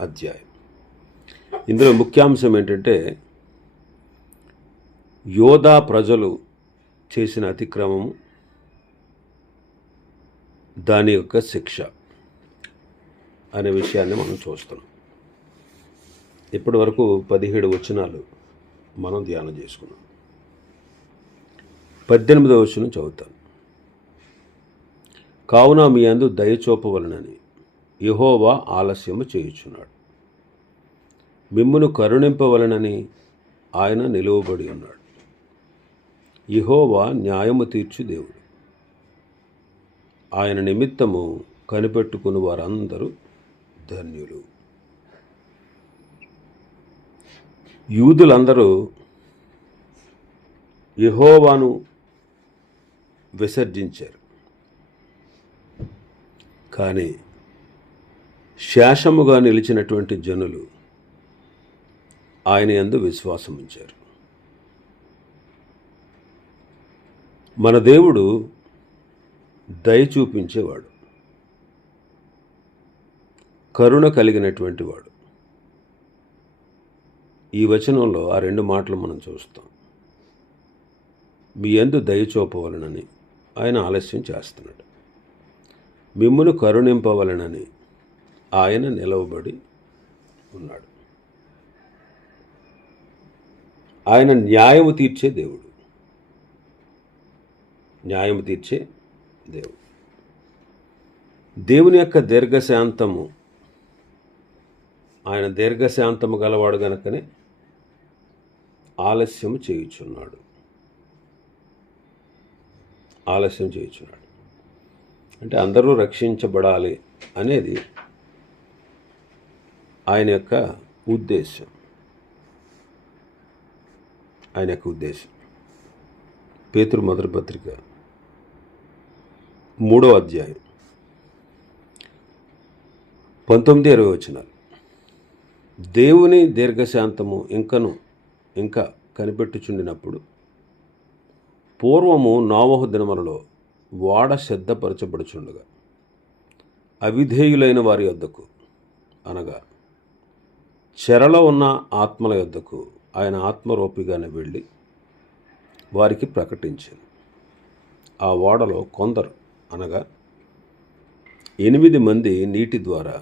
అధ్యాయం. ఇందులో ముఖ్యాంశం ఏంటంటే యోధా ప్రజలు చేసిన అతిక్రమము దాని యొక్క శిక్ష అనే విషయాన్ని మనం చూస్తున్నాం. ఇప్పటి వరకు పదిహేడు వచనాలు మనం ధ్యానం చేసుకున్నాం. పద్దెనిమిదవ వచనం చదువుతాను కావున మీ అందు దయచూపవలనని యహోవా ఆలస్యము చేయుచున్నాడు. మిమ్మును కరుణింపవలనని ఆయన నిలువబడి ఉన్నాడు. ఇహోవా న్యాయము తీర్చు దేవుడు. ఆయన నిమిత్తము కనిపెట్టుకుని వారందరూ ధన్యులు. యూదులందరూ యహోవాను విసర్జించారు. కానీ శేషముగా నిలిచినటువంటి జనులు ఆయన ఎందు విశ్వాసం ఉంచారు. మన దేవుడు దయ చూపించేవాడు. కరుణ కలిగినటువంటి వాడు. ఈ వచనంలో ఆ రెండు మాటలు మనం చూస్తాం. మీ ఎందు దయ చూపవలనని ఆయన ఆలస్యం చేస్తున్నాడు. మిమ్మును కరుణింపవలనని ఆయన నిలవబడి ఉన్నాడు. ఆయన న్యాయము తీర్చే దేవుడు. న్యాయము తీర్చే దేవుడు. దేవుని యొక్క దీర్ఘశాంతము ఆయన దీర్ఘశాంతము గలవాడు గనుకనే ఆలస్యము చేయుచున్నాడు. ఆలస్యం చేయుచున్నాడు. అంటే అందరూ రక్షించబడాలి అనేది ఆయన యొక్క ఉద్దేశం ఆయన యొక్క ఉద్దేశం. పేతురు మొదటి పత్రిక మూడో అధ్యాయం పంతొమ్మిది ఇరవై వచనాలు. దేవుని దీర్ఘశాంతము ఇంకను ఇంకా కనిపెట్టుచుండినప్పుడు పూర్వము నోవహు దినములలో వాడ శ్రద్ధపరచబడుచుండగా అవిధేయులైన వారి వద్దకు అనగా చెరలో ఉన్న ఆత్మల యొద్దకు ఆయన ఆత్మరూపిగానే వెళ్ళి వారికి ప్రకటించింది ఆ ఓడలో కొందరు అనగా ఎనిమిది మంది నీటి ద్వారా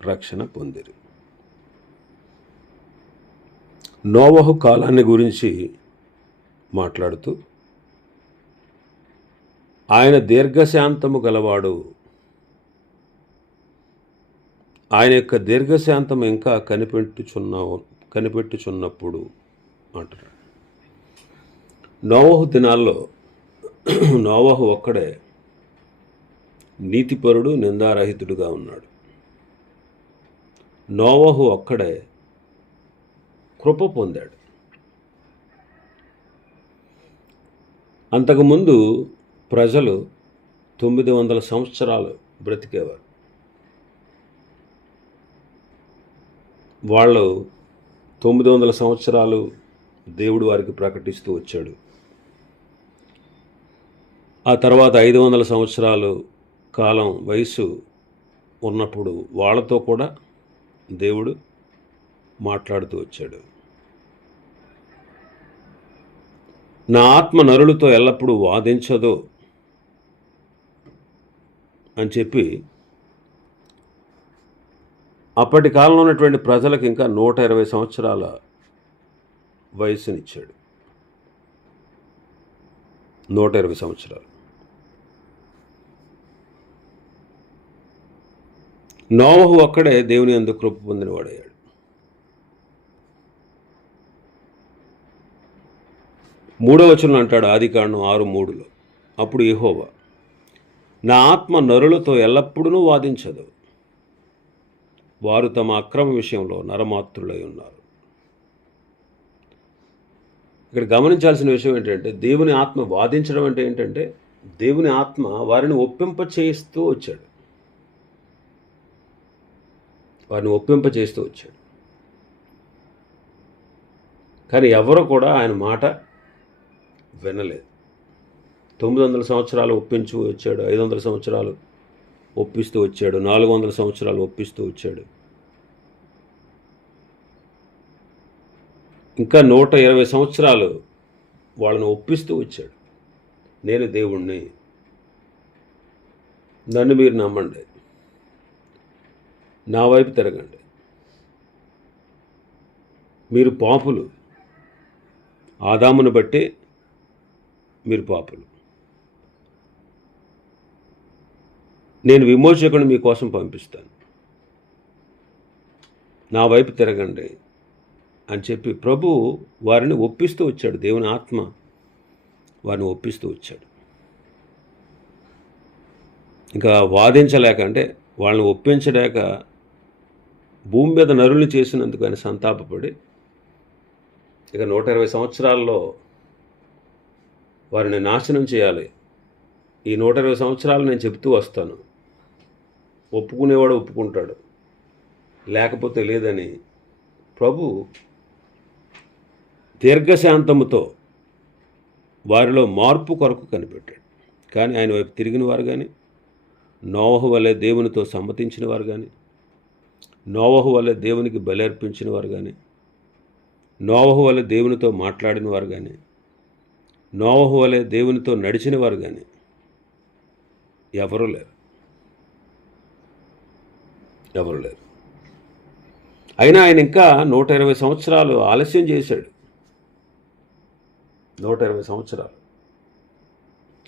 రక్షణ పొందిరి. నోవహు కాలాన్ని గురించి మాట్లాడుతూ ఆయన దీర్ఘశాంతము గలవాడు ఆయన యొక్క దీర్ఘశాంతం ఇంకా కనిపెట్టుచున్నావు కనిపెట్టుచున్నప్పుడు అంటారు నోవహు దినాల్లో నోవహు ఒక్కడే నీతిపరుడు నిందారహితుడుగా ఉన్నాడు. నోవహు ఒక్కడే కృప పొందాడు. అంతకుముందు ప్రజలు తొమ్మిది వందల సంవత్సరాలు బ్రతికేవారు. వాళ్ళు తొమ్మిది వందల సంవత్సరాలు దేవుడు వారికి ప్రకటిస్తూ వచ్చాడు. ఆ తర్వాత ఐదు వందల సంవత్సరాలు కాలం వయసు ఉన్నప్పుడు వాళ్ళతో కూడా దేవుడు మాట్లాడుతూ వచ్చాడు. నా ఆత్మ నరులతో ఎల్లప్పుడూ వాదించదు అని చెప్పి అప్పటి కాలంలో ఉన్నటువంటి ప్రజలకు ఇంకా నూట ఇరవై సంవత్సరాల వయసునిచ్చాడు. నూట ఇరవై సంవత్సరాలు. నోవహు ఒక్కడే దేవుని అందుకు కృప పొందినవాడయ్యాడు. మూడో వచనం అంటాడు ఆది కాండం ఆరు మూడులో అప్పుడు ఇహోవా నా ఆత్మ నరులతో ఎల్లప్పుడూ వాదించదు. వారు తమ అక్రమ విషయంలో నరమాత్రులై ఉన్నారు. ఇక్కడ గమనించాల్సిన విషయం ఏంటంటే దేవుని ఆత్మ వాదించడం అంటే ఏంటంటే దేవుని ఆత్మ వారిని ఒప్పింప చేస్తూ వచ్చాడు. వారిని ఒప్పింప చేస్తూ వచ్చాడు. కానీ ఎవరు కూడా ఆయన మాట వినలేదు. తొమ్మిది వందల సంవత్సరాలు ఒప్పించు వచ్చాడు ఐదు వందల సంవత్సరాలు ఒప్పిస్తూ వచ్చాడు. నాలుగు వందల సంవత్సరాలు ఒప్పిస్తూ వచ్చాడు. ఇంకా నూట ఇరవై సంవత్సరాలు వాళ్ళని ఒప్పిస్తూ వచ్చాడు. నేను దేవుణ్ణి. నన్ను మీరు నమ్మండి. నా వైపు తిరగండి. మీరు పాపులు. ఆదామును బట్టి మీరు పాపులు. నేను విమోచకుని మీకోసం పంపిస్తాను. నా వైపు తిరగండి అని చెప్పి ప్రభు వారిని ఒప్పిస్తూ వచ్చాడు. దేవుని ఆత్మ వారిని ఒప్పిస్తూ వచ్చాడు. ఇంకా వాదించలేక అంటే వాళ్ళని ఒప్పించలేక భూమి మీద నరులు చేసినందుకు ఆయన సంతాపపడి ఇక నూట ఇరవై సంవత్సరాల్లో వారిని నాశనం చేయాలి. ఈ నూట ఇరవై సంవత్సరాలు నేను చెప్తూ వస్తాను. ఒప్పుకునేవాడు ఒప్పుకుంటాడు. లేకపోతే లేదని ప్రభు దీర్ఘశాంతముతో వారిలో మార్పు కొరకు కనిపెట్టాడు. కానీ ఆయన వైపు తిరిగిన వారు కానీ నోవహు వలె దేవునితో సమ్మతించిన వారు కానీ నోవహు వలె దేవునికి బలర్పించిన వారు కానీ నోవహు వలె దేవునితో మాట్లాడిన వారు కానీ నోవహు వలె దేవునితో నడిచిన వారు కానీ ఎవరూ లేరు. ఎవరు లేరు. అయినా ఆయన ఇంకా నూట ఇరవై సంవత్సరాలు ఆలస్యం చేశాడు. నూట ఇరవై సంవత్సరాలు.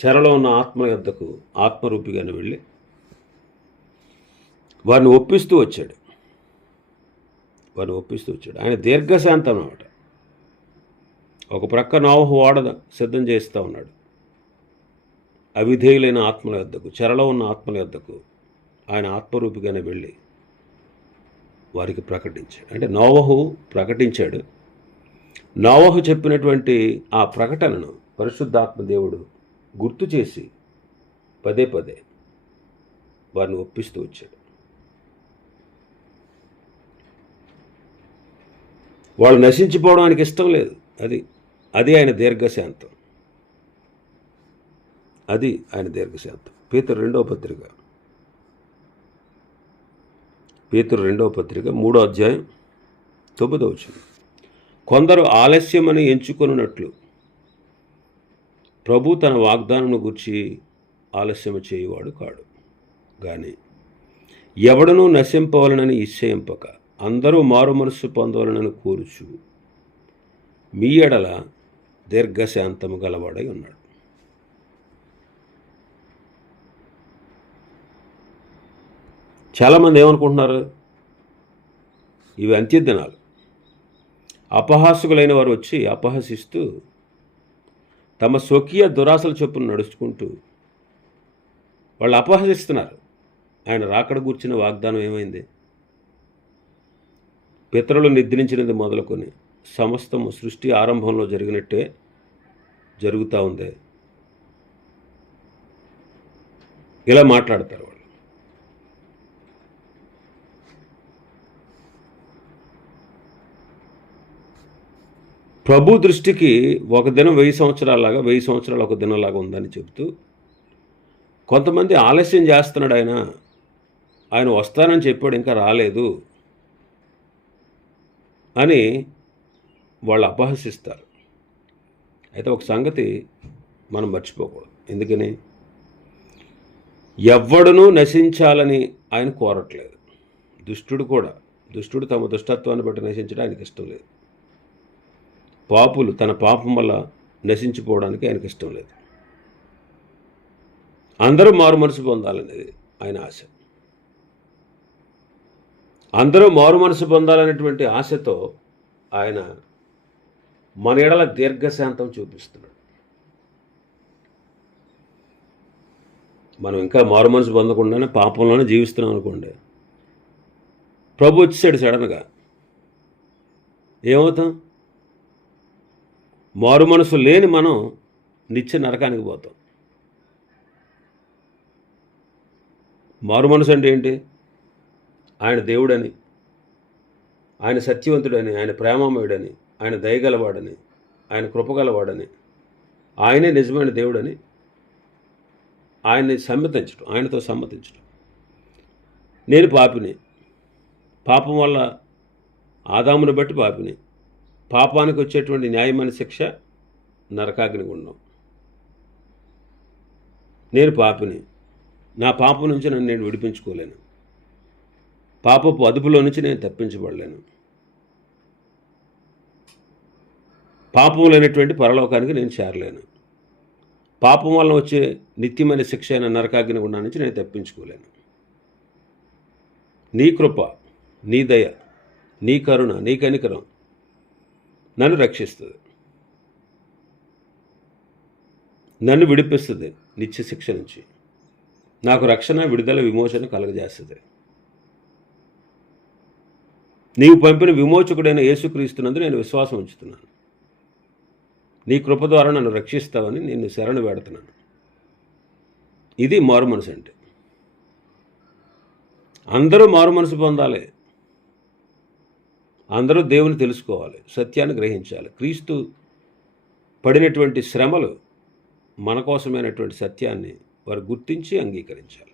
చెరలో ఉన్న ఆత్మ యొద్దకు ఆత్మరూపిగానే వెళ్ళి వారిని ఒప్పిస్తూ వచ్చాడు. వారిని ఒప్పిస్తూ వచ్చాడు. ఆయన దీర్ఘశాంతం అన్నమాట. ఒక ప్రక్క నోహ ఓడ సిద్ధం చేస్తూ ఉన్నాడు. అవిధేయులైన ఆత్మల యొద్దకు చెరలో ఉన్న ఆత్మల యొద్దకు ఆయన ఆత్మరూపిగానే వెళ్ళి వారికి ప్రకటించాడు అంటే నోవహు ప్రకటించాడు. నోవహు చెప్పినటువంటి ఆ ప్రకటనను పరిశుద్ధాత్మ దేవుడు గుర్తు చేసి పదే పదే వారిని ఒప్పిస్తూ వచ్చాడు. వాళ్ళు నశించిపోవడానికి ఇష్టం లేదు. అది అది ఆయన దీర్ఘశాంతం. అది ఆయన దీర్ఘశాంతం. పీతరు రెండవ పత్రిక. పేతురు రెండవ పత్రిక మూడో అధ్యాయం తొమ్మిదో వచ్చింది కొందరు ఆలస్యమని ఎంచుకొనున్నట్లు ప్రభు తన వాగ్దానం గురించి ఆలస్యము చేయువాడు కాడు. కానీ ఎవడనూ నశింపవలనని ఇశ్చయింపక అందరూ మారు మనస్సు పొందవలనని కోరుచు మీ ఎడల దీర్ఘశాంతము గలవాడై ఉన్నాడు. చాలామంది ఏమనుకుంటున్నారు? ఇవి అంత్యదినాలు. అపహాసుకులైన వారు వచ్చి అపహసిస్తూ తమ స్వకీయ దురాశల చొప్పున నడుచుకుంటూ వాళ్ళు అపహసిస్తున్నారు. ఆయన రాకడ కూర్చిన వాగ్దానం ఏమైంది? పితరులు నిద్రించినది మొదలుకొని సమస్తము సృష్టి ఆరంభంలో జరిగినట్టే జరుగుతూ ఉంది. ఇలా మాట్లాడతారు వాళ్ళు ప్రభు దృష్టికి ఒక దినం వెయ్యి సంవత్సరాలలాగా వెయ్యి సంవత్సరాలు ఒక దినంలాగా ఉందని చెబుతూ కొంతమంది ఆలస్యం చేస్తున్నాడు ఆయన. ఆయన వస్తానని చెప్పాడు ఇంకా రాలేదు అని వాళ్ళు అపహసిస్తారు. అయితే ఒక సంగతి మనం మర్చిపోకూడదు. ఎందుకని? ఎవ్వడునూ నశించాలని ఆయన కోరట్లేదు. దుష్టుడు కూడా దుష్టుడు తమ దుష్టత్వాన్ని బట్టి నశించడం ఆయనకి ఇష్టం లేదు. పాపులు తన పాపం వల్ల నశించిపోవడానికి ఆయనకి ఇష్టం లేదు. అందరూ మారు మనసు పొందాలనేది ఆయన ఆశ. అందరూ మారు మనసు పొందాలనేటువంటి ఆశతో ఆయన మన ఎడల దీర్ఘశాంతం చూపిస్తున్నాడు. మనం ఇంకా మారు మనసు పొందకుండానే పాపంలోనే జీవిస్తున్నాం అనుకోండి. ప్రభు వచ్చేసాడు సడన్గా. ఏమవుతాం? మారు మనసు లేని మనం నిత్య నరకానికి పోతాం. మారు మనసు అంటే ఏంటి? ఆయన దేవుడని ఆయన సత్యవంతుడని ఆయన ప్రేమమయుడని ఆయన దయగలవాడని ఆయన కృపగలవాడని ఆయనే నిజమైన దేవుడని ఆయన్ని సమ్మతించడం ఆయనతో సమ్మతించడం నేను పాపిని. పాపం వల్ల ఆదామును బట్టి పాపిని. పాపానికి వచ్చేటువంటి న్యాయమైన శిక్ష నరకాగ్ని గుండం నేను పాపిని. నా పాపం నుంచి నన్ను నేను విడిపించుకోలేను. పాపపు అదుపులో నుంచి నేను తప్పించబడలేను. పాపం లేనటువంటి పరలోకానికి నేను చేరలేను. పాపం వల్ల వచ్చే నిత్యమైన శిక్ష అయిన నరకాగ్ని గుండా నుంచి నేను తప్పించుకోలేను. నీ కృప నీ దయ నీ కరుణ నీ కనికరం నన్ను రక్షిస్తుంది. నన్ను విడిపిస్తుంది నిత్య శిక్ష నుంచి. నాకు రక్షణ విడుదల విమోచన కలగజేస్తుంది. నీవు పంపిన విమోచకుడైన యేసుక్రీస్తునందు నేను విశ్వాసం ఉంచుతున్నాను. నీ కృప ద్వారా నన్ను రక్షిస్తావని నిన్ను శరణు వేడుతున్నాను. ఇది మారు మనసు అంటే. అందరూ మారు మనసు పొందాలి. అందరూ దేవుని తెలుసుకోవాలి సత్యాన్ని గ్రహించాలి. క్రీస్తు పడినటువంటి శ్రమలు మన కోసమైనటువంటి సత్యాన్ని వారు గుర్తించి అంగీకరించాలి.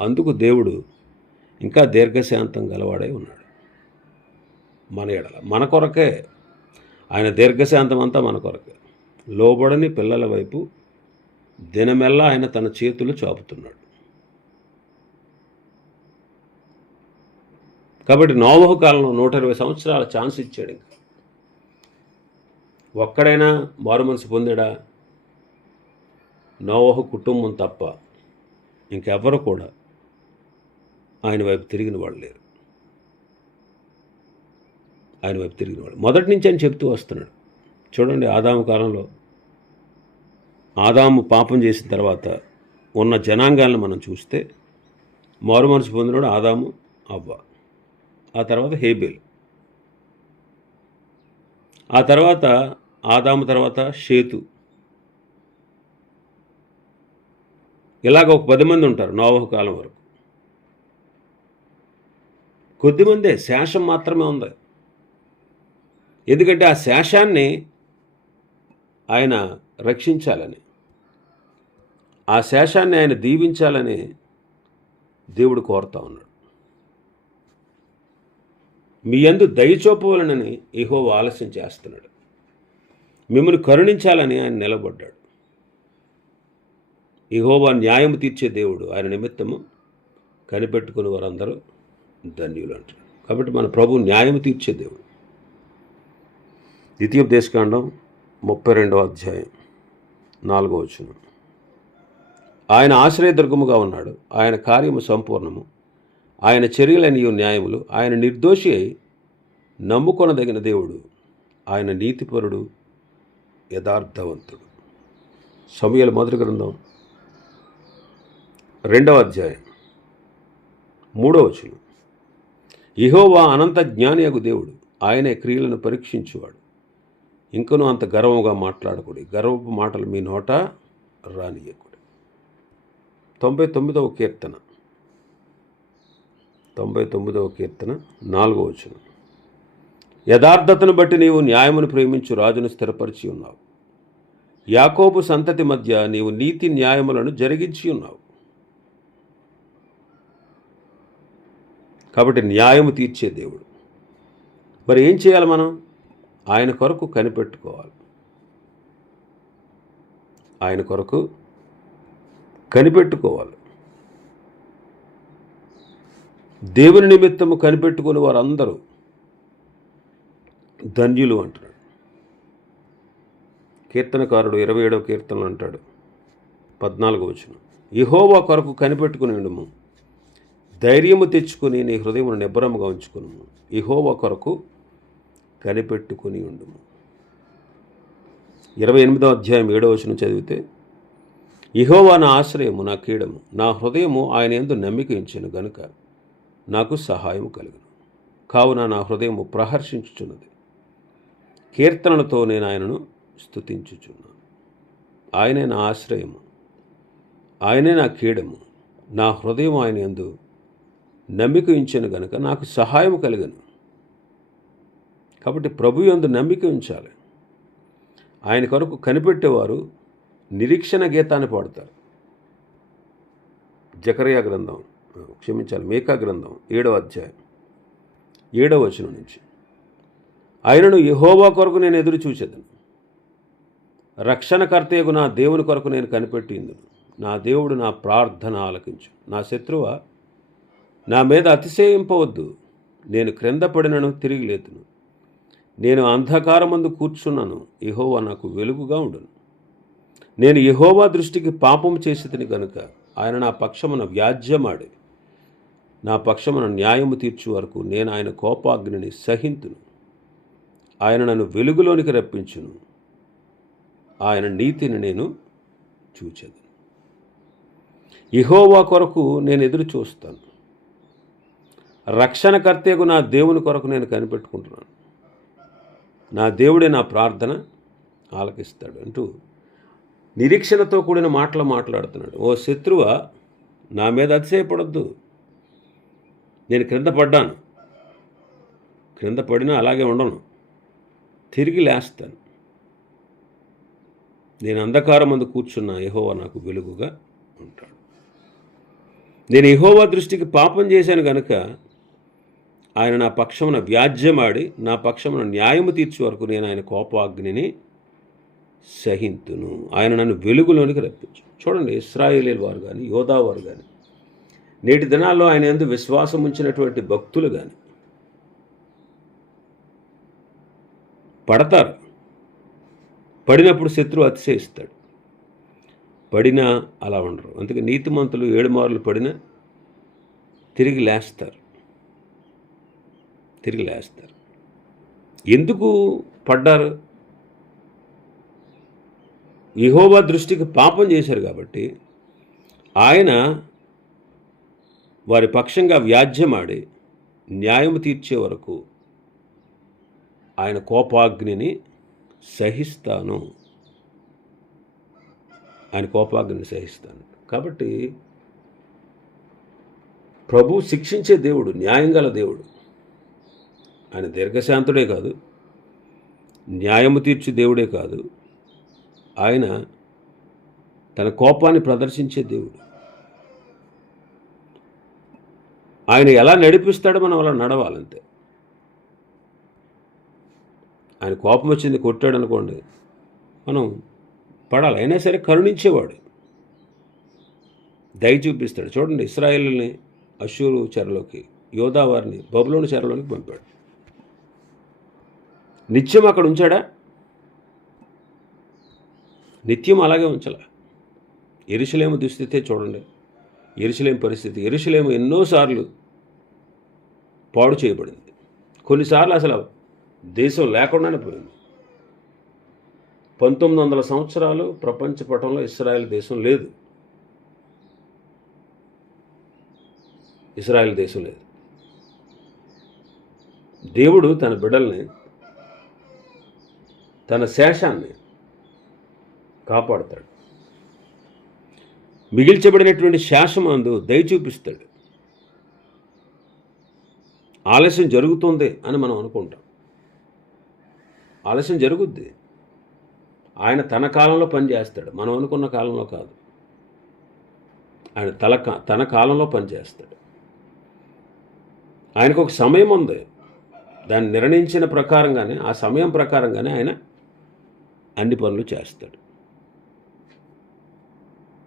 అందుకు దేవుడు ఇంకా దీర్ఘశాంతం గలవాడై ఉన్నాడు. మన ఎడల మన కొరకే. ఆయన దీర్ఘశాంతం అంతా మన కొరకే. లోబడని పిల్లల వైపు దినమెల్లా ఆయన తన చేతులు చాపుతున్నాడు. కాబట్టి నోవహు కాలంలో నూట ఇరవై సంవత్సరాల ఛాన్స్ ఇచ్చాడు ఇంకా. ఒక్కడైనా మారు మనసు పొందాడా? నోవహు కుటుంబం తప్ప ఇంకెవరు కూడా ఆయన వైపు తిరిగిన వాళ్ళు లేరు. ఆయన వైపు తిరిగిన వాళ్ళు. మొదటి నుంచి ఆయన చెప్తూ వస్తున్నాడు. చూడండి ఆదాము కాలంలో. ఆదాము పాపం చేసిన తర్వాత ఉన్న జనాంగాలను మనం చూస్తే మారు మనసు పొందినాడు ఆదాము అవ్వ. ఆ తర్వాత హేబెల్. ఆ తర్వాత ఆదాము తర్వాత షేతు. ఇలాగ ఒక పది మంది ఉంటారు నోవహ కాలం వరకు. కొద్దిమందే శేషం మాత్రమే ఉంది. ఎందుకంటే ఆ శేషాన్ని ఆయన రక్షించాలని. ఆ శేషాన్ని ఆయన దీవించాలని దేవుడు కోరుతా ఉన్నాడు. మీ అందు దయచూపవలనని ఇహో ఆలస్యం చేస్తున్నాడు. మిమ్మల్ని కరుణించాలని ఆయన నిలబడ్డాడు. ఇహోవా న్యాయం తీర్చే దేవుడు ఆయన నిమిత్తము కనిపెట్టుకుని వారందరూ ధన్యులు అంటారు కాబట్టి మన ప్రభు న్యాయం తీర్చే దేవుడు. ద్వితీయోపదేశకాండం ముప్పై రెండవ అధ్యాయం నాలుగో వచనం. ఆయన ఆశ్రయదుర్గముగా ఉన్నాడు. ఆయన కార్యము సంపూర్ణము. ఆయన చర్యలనియు న్యాయములు. ఆయన నిర్దోషి అయి నమ్ముకొనదగిన దేవుడు. ఆయన నీతిపరుడు యథార్థవంతుడు. సమయాల మొదటి గ్రంథం రెండవ అధ్యాయం మూడవ వచనం. ఇహోవా అనంత జ్ఞానియగు దేవుడు. ఆయనే క్రియలను పరీక్షించువాడు. ఇంకనూ అంత గర్వంగా మాట్లాడకూడదు. గర్వపు మాటలు మీ నోట రానియకూడదు తొంభై తొమ్మిదవ కీర్తన. తొంభై తొమ్మిదవ కీర్తన నాలుగవ వచనం. యథార్థతను బట్టి నీవు న్యాయమును ప్రేమించు రాజును స్థిరపరిచి ఉన్నావు. యాకోబు సంతతి మధ్య నీవు నీతి న్యాయములను జరిగించి ఉన్నావు. కాబట్టి న్యాయము తీర్చే దేవుడు. మరి ఏం చేయాలి మనం? ఆయన కొరకు కనిపెట్టుకోవాలి. ఆయన కొరకు కనిపెట్టుకోవాలి. దేవుని నిమిత్తము కనిపెట్టుకుని వారందరూ ధన్యులు అంటున్నాడు. కీర్తనకారుడు ఇరవై ఏడవ కీర్తనలు అంటాడు పద్నాలుగు వచ్చిన ఇహోవా కొరకు కనిపెట్టుకుని ఉండుము. ధైర్యము తెచ్చుకొని నీ హృదయమును నిబ్బరముగా ఉంచుకును ఇహోవా కొరకు కనిపెట్టుకుని ఉండుము. ఇరవై ఎనిమిదో అధ్యాయం ఏడవ వచనం చదివితే ఇహోవా నా ఆశ్రయము నా కీడము నా హృదయము ఆయన ఎందు నమ్మిక ఇచ్చాను గనుక నాకు సహాయం కలుగును. కావున నా హృదయము ప్రహర్షించుచున్నది. కీర్తనలతో నేను ఆయనను స్తుతించుచున్నాను. ఆయనే నా ఆశ్రయము. ఆయనే నా కీడము. నా హృదయం ఆయన యందు నమ్మిక ఉంచాను గనుక నాకు సహాయం కలిగను. కాబట్టి ప్రభు యందు నమ్మిక ఉంచాలి. ఆయన కొరకు కనిపెట్టేవారు నిరీక్షణ గీతాన్ని పాడతారు. జకరియా గ్రంథం క్షమించాలి. మేకా గ్రంథం ఏడవ అధ్యాయం ఏడవ వచనం నుంచి. ఆయనను యహోవా కొరకు నేను ఎదురు చూసేదను రక్షణకర్తయకు నా దేవుని కొరకు నేను కనిపెట్టింది నా దేవుడు నా ప్రార్థన ఆలకించు. నా శత్రువ నా మీద అతిశయింపవద్దు. నేను క్రింద పడినను తిరిగి లేతును. నేను అంధకారమందు కూర్చున్నాను. యహోవా నాకు వెలుగుగా ఉండును. నేను యహోవా దృష్టికి పాపం చేసేదని గనుక ఆయన నా పక్షమున వ్యాజ్యమాడి నా పక్షమున న్యాయము తీర్చు వరకు నేను ఆయన కోపాగ్నిని సహింతును. ఆయన నన్ను వెలుగులోనికి రప్పించును. ఆయన నీతిని నేను చూచెదను. ఇహోవా కొరకు నేను ఎదురు చూస్తాను. రక్షణకర్తకు నా దేవుని కొరకు నేను కనిపెట్టుకుంటున్నాను. నా దేవుడే నా ప్రార్థన ఆలకిస్తాడు అంటూ నిరీక్షణతో కూడిన మాటలు మాట్లాడుతున్నాడు. ఓ శత్రువ నా మీద అతిశయపడద్దు. నేను క్రింద పడ్డాను. క్రింద పడినా అలాగే ఉండను. తిరిగి లేస్తాను. నేను అంధకారం అందు కూర్చున్న యహోవా నాకు వెలుగుగా ఉంటాడు. నేను యహోవా దృష్టికి పాపం చేశాను గనుక ఆయన నా పక్షమున వ్యాజ్యమాడి నా పక్షమున న్యాయము తీర్చే వరకు నేను ఆయన కోపాగ్నిని సహింతును. ఆయన నన్ను వెలుగులోనికి రప్పించు. చూడండి ఇస్రాయేలీల వారు కానీ యోధా వారు కానీ నేటి దినాల్లో ఆయన ఎందు విశ్వాసం ఉంచినటువంటి భక్తులు కానీ పడతారు. పడినప్పుడు శత్రువు అతిశయిస్తాడు. పడినా అలా ఉండరు. అందుకే నీతిమంతులు ఏడు మార్లు పడినా తిరిగి లేస్తారు. తిరిగి లేస్తారు. ఎందుకు పడ్డారు? ఇహోవా దృష్టికి పాపం చేశారు కాబట్టి ఆయన వారి పక్షంగా వ్యాజ్యమాడి న్యాయము తీర్చే వరకు ఆయన కోపాగ్నిని సహిస్తాను. ఆయన కోపాగ్నిని సహిస్తాను. కాబట్టి ప్రభు శిక్షించే దేవుడు న్యాయం గల దేవుడు. ఆయన దీర్ఘశాంతుడే కాదు. న్యాయము తీర్చే దేవుడే కాదు. ఆయన తన కోపాన్ని ప్రదర్శించే దేవుడు. ఆయన ఎలా నడిపిస్తాడో మనం అలా నడవాలంతే. ఆయన కోపం వచ్చింది కొట్టాడు అనుకోండి మనం పడాలి. అయినా సరే కరుణించేవాడు. దయ చూపిస్తాడు. చూడండి ఇస్రాయేల్ని అశూరు చెరలోకి యోధావారిని బబులోని చెరలోనికి పంపాడు. నిత్యం అక్కడ ఉంచాడా? నిత్యం అలాగే ఉంచాల. ఎరుసలేము దుస్థితే చూడండి ఎరుసలేం పరిస్థితి. ఎరుసలేము ఎన్నోసార్లు పాడు చేయబడింది. కొన్నిసార్లు అసలు దేశం లేకుండానే పోయింది. పంతొమ్మిది వందల సంవత్సరాలు ప్రపంచ పటంలో ఇస్రాయెల్ దేశం లేదు. ఇస్రాయెల్ దేశం లేదు. దేవుడు తన బిడ్డల్ని తన శేషాన్ని కాపాడుతాడు. మిగిల్చబడినటువంటి శాసమందు దయ చూపిస్తాడు. ఆలస్యం జరుగుతుంది అని మనం అనుకుంటాం. ఆలస్యం జరుగుద్ది. ఆయన తన కాలంలో పనిచేస్తాడు. మనం అనుకున్న కాలంలో కాదు. ఆయన తల తన కాలంలో పనిచేస్తాడు. ఆయనకు ఒక సమయం ఉంది. దాన్ని నిర్ణయించిన ప్రకారంగానే ఆ సమయం ప్రకారంగానే ఆయన అన్ని పనులు చేస్తాడు.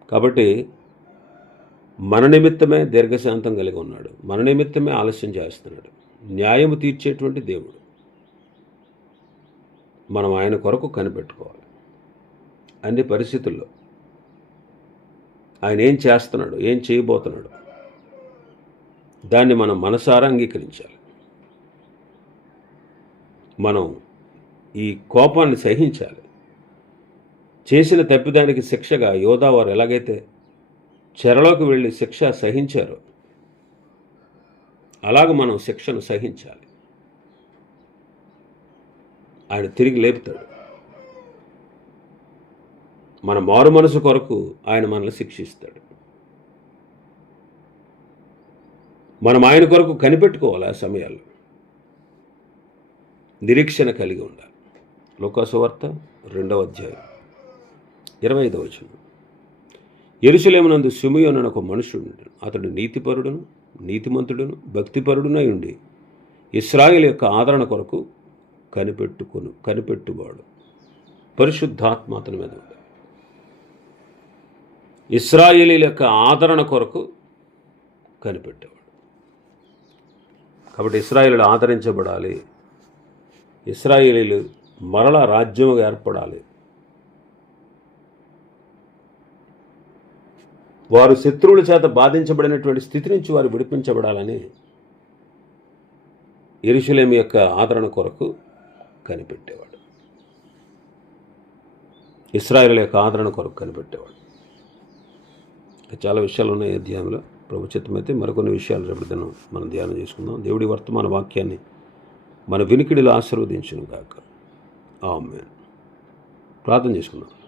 కాబట్టి మన నిమిత్తమే దీర్ఘశాంతం కలిగి ఉన్నాడు. మన నిమిత్తమే ఆలస్యం చేస్తున్నాడు. న్యాయము తీర్చేటువంటి దేవుడు. మనం ఆయన కొరకు కనిపెట్టుకోవాలి. అన్ని పరిస్థితుల్లో ఆయన ఏం చేస్తున్నాడు? ఏం చేయబోతున్నాడు? దాన్ని మనం మనసారా అంగీకరించాలి. మనం ఈ కోపాన్ని సహించాలి. చేసిన తప్పిదానికి శిక్షగా యోధావారు ఎలాగైతే చెరలోకి వెళ్ళి శిక్ష సహించారో. అలాగ మనం శిక్షను సహించాలి. ఆయన తిరిగి లేపుతాడు. మన మారు మనసు కొరకు ఆయన మనల్ని శిక్షిస్తాడు. మనం ఆయన కొరకు కనిపెట్టుకోవాలి ఆ సమయాల్లో. నిరీక్షణ కలిగి ఉండాలి. లోకాసువార్త రెండవ అధ్యాయం. ఇరవై ఐదవ వచనం. ఎరుసలేమునందు సిమియోను ఒక మనుషుడు అతడు నీతిపరుడును నీతిమంతుడును భక్తిపరుడునై ఉండి ఇస్రాయిల్ యొక్క ఆదరణ కొరకు కనిపెట్టుకును కనిపెట్టువాడు. పరిశుద్ధాత్మ అతని మీద ఉంది ఇస్రాయేలీల యొక్క ఆదరణ కొరకు కనిపెట్టేవాడు. కాబట్టి ఇస్రాయేలీలు ఆదరించబడాలి. ఇస్రాయేలీలు మరల రాజ్యముగా ఏర్పడాలి. వారు శత్రువుల చేత బాధించబడినటువంటి స్థితి నుంచి వారు విడిపించబడాలని ఎరుషులేమి యొక్క ఆదరణ కొరకు కనిపెట్టేవాడు. ఇస్రాయేల్ యొక్క ఆదరణ కొరకు కనిపెట్టేవాడు. చాలా విషయాలు ఉన్నాయి అధ్యాయంలో. ప్రభుత్వమైతే మరికొన్ని విషయాలు రేపటిదనం మనం ధ్యానం చేసుకుందాం. దేవుడి వర్తమాన వాక్యాన్ని మన వినికిడిలో ఆశీర్వదించును గాక. ఆమె ప్రార్థన చేసుకుందాం.